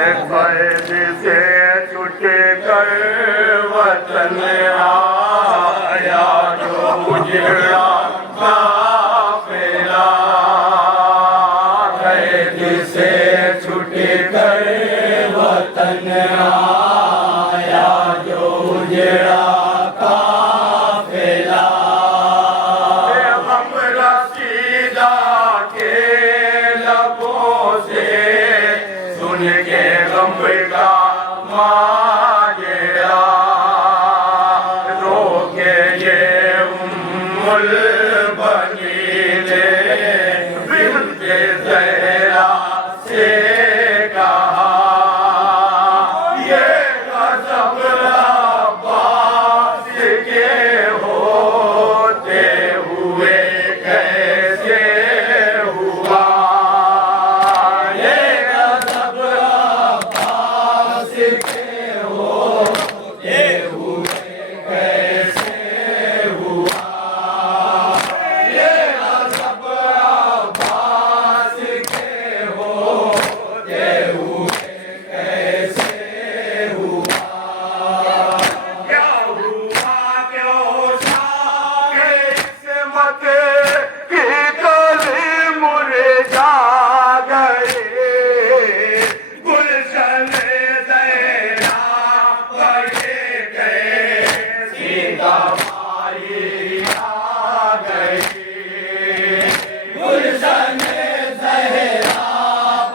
कैद से छूट कर वतन आया जो उजड़ा काफिला। कैद से छूट कर वतन आया जो उजड़ा काफिला। हम रसीदा के लबों से सुन के गम का माजरा रोके ये उम्मुल बनी ने बिन्ते ज़हरा से कहा ये गज़ब अब्बास के होते हुए कैसे हुआ। ये गज़ब अब्बास के होते हुए कैसे हुआ। ये गज़ब अब्बास के होते हुए कैसे हुआ। क्या हुआ क्यों साके किस्मत की कली मुरझा गए। गुलशन ज़हरा बड़े गए सीता माई आ गई। गुलशन ज़हरा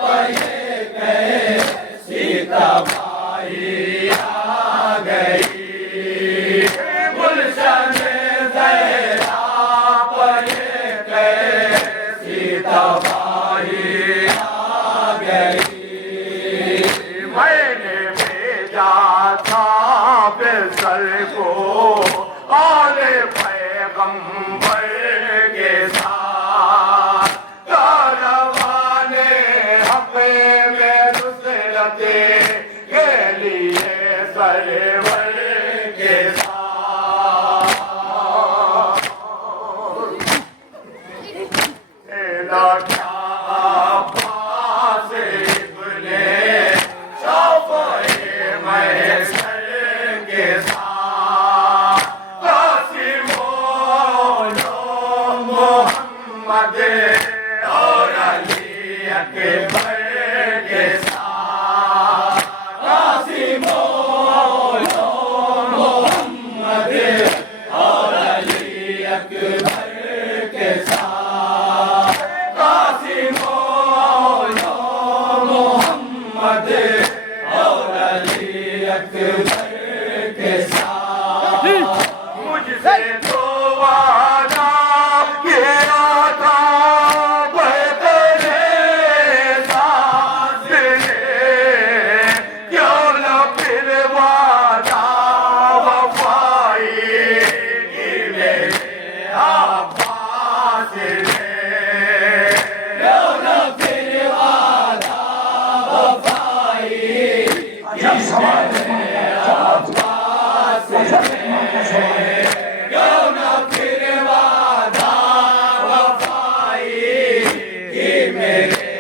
बड़े गए सीता माई आ गई। गुलशन ज़हरा बड़े गए सीता माई आ गई। मैंने भेजा था बिसर को और पैगंबर के साथ कारवाने हक़ में नुसरत के लिए सरवर के साथ। तेरा क्या अब्बास इब्ने शफ़े महशर के साथ। कासिमो लो मोहम्मद और अली अकबर के साथ। कासिमो लो मोहम्मद और अली अकबर के साथ। कासिमो लो मोहम्मद और अली अकबर के साथ। मुझसे तो वादा किया था बदले साथ ने, क्यों न फिर वादा वफाई की मेरे अब्बास ने। क्यों न फिर वादा वफाई की मेरे अब्बास ने। क्यों न फिर वादा वफाई की मेरे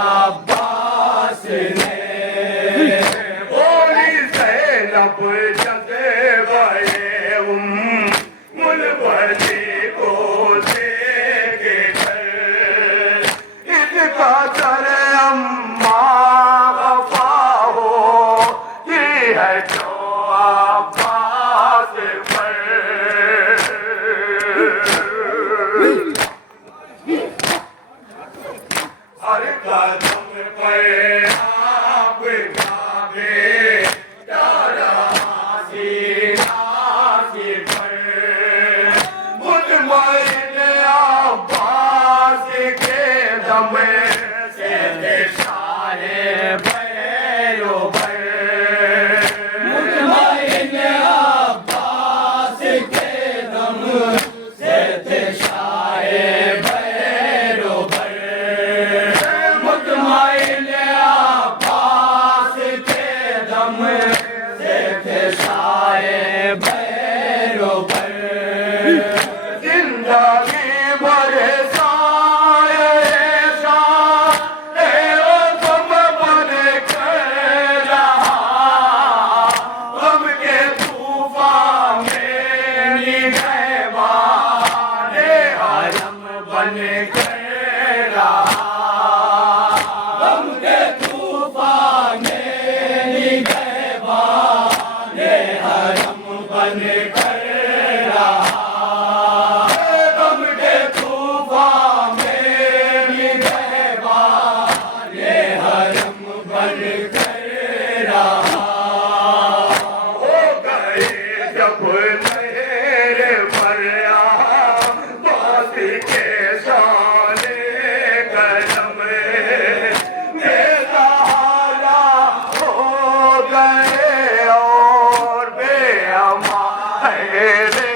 अब्बास ने। बोली ज़ैनब जज़्बे मुलवली को देख कर इनका दर अम्मा वफा हो की है जो अब्बास पर। हर कदम पर आप जागे तारा सीना पर। तेरे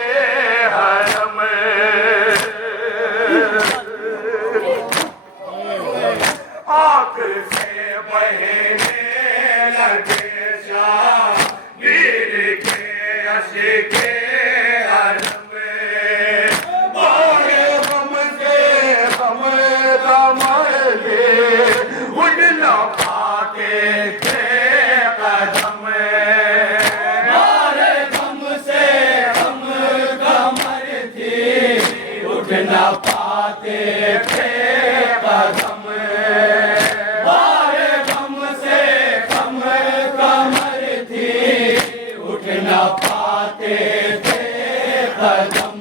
हरम आँख से बहने लगे वीर के अशिके हरम बारे गम से गम कमले उड़ न पाते थे कदम बारे गम से गम कमर थी उठ न पाते थे कदम बारे गम से गम कमर थी उठ न पाते थे कदम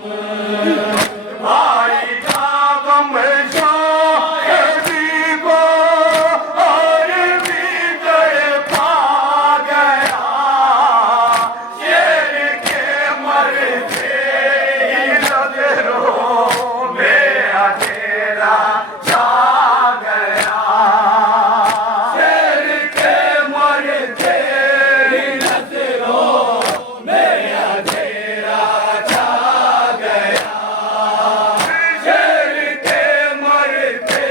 भाई का गम शायदी को और भी तड़पा गया शेर के मरते ही नजरों में अंधेरा छा गया शेर के मरते ही नजरों में अंधेरा छा गया शेर के मरते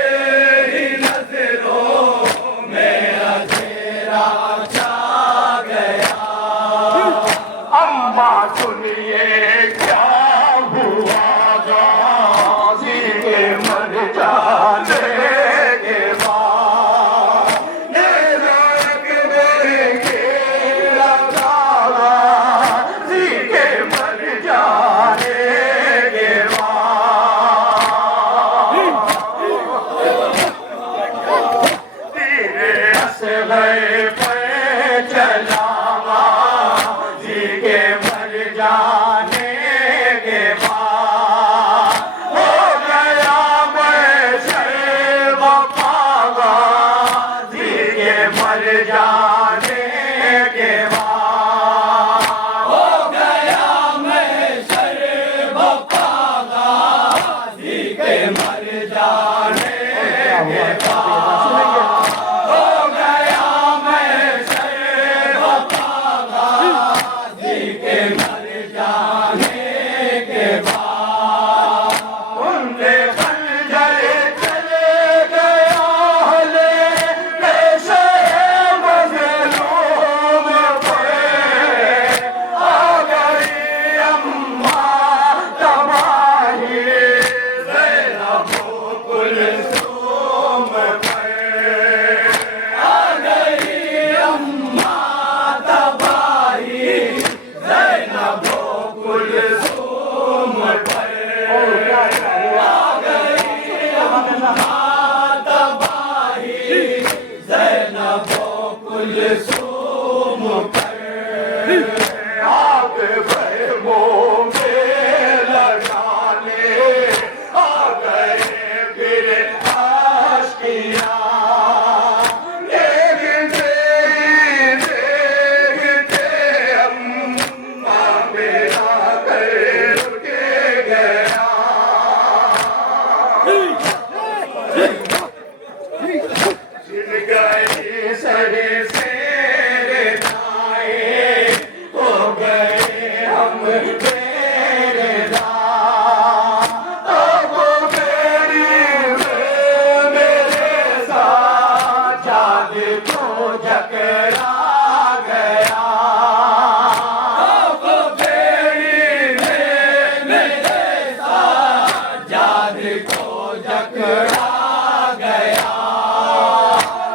ही नजरों में अंधेरा छा गया अम्मा सुनिए क्या हुआ गाजी के मर जाने के बाद नेज़ाक के लगा गाजी के मर जाने के बाद तेरे असग़र पे चला जी के मर जाने के बाद हो गया मैं शर्मपागा जी के मर जाने के बाद हो गया मैं शर्मपागा जी के मर जाने के बाद हो गया मैं शर्मपागा जी के मर जाने के बाद उनके खंजर चले गया हले पेशे मज़लूम पे आ गई अम्मा तबाही ज़ैनब कुलसूम पे आ गई अम्मा तबाही ज़ैनब कुलसूम पर आ गई अम्मा तबाही ज़ैनब कुलसूम पर आग बहमों में लगाने आ गए फिर आशिकियाँ देखते ही देखते अम्मा मेरा घर रुके गया छिन गई सर से जाए हो गए हम बेरदार अब मेरी मेरे साथ जाग को जकड़ा गया अब बेड़ी में मेरे साथ जान को जकड़ा गया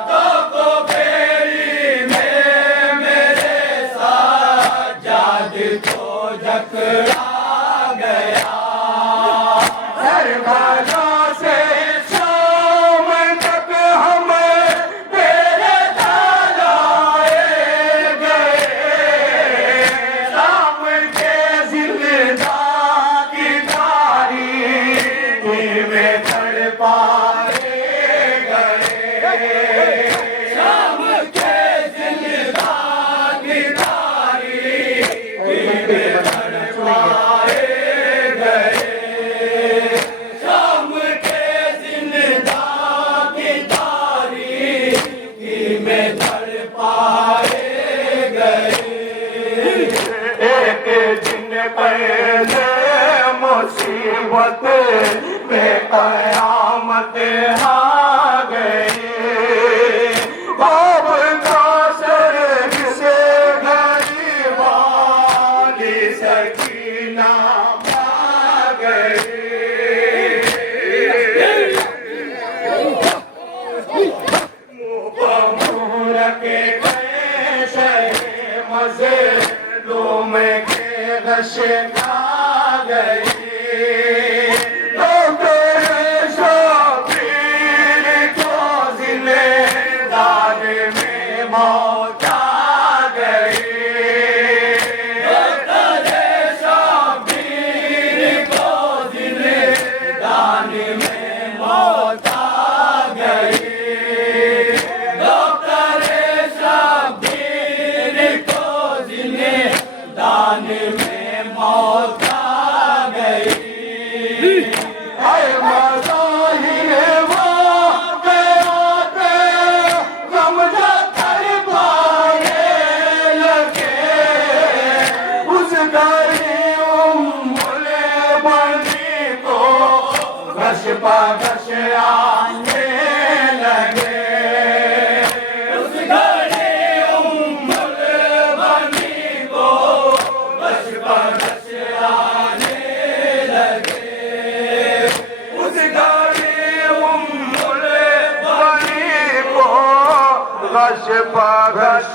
तो बेड़ी में मेरे साथ जान को जकड़ा गया दरवाजा से शाम तक हम तेरे तालाए गए शाम के जिंदा की तारीख में तड़पाए गए शाम के जिंदा की तारीख में तड़पाए गए शाम के जिंदा की तारीख में तड़पाए गए एक दिन पर कयामत आ गई। अब कासर से घड़ी वाली सकीना आ गई। मुँह के कैसे मजे में के गश आ गई। तो तेरे शबीर को जिलेदार में मौत आ गई। तेरे शबीर को जिलेदार में मौत आ गई। तेरे शबीर को जिलेदार में मौत आ गई। हाय मज़ाहिर वाक़ियात गमज़ा कर पाए लगे। उस घड़ी उम्मुल बनी को घश पा घश आने लगे। उस घड़ी उम्मुल बनी को घश पा घश आने लगे। उस घड़ी उम्मुल बनी को घश पा घश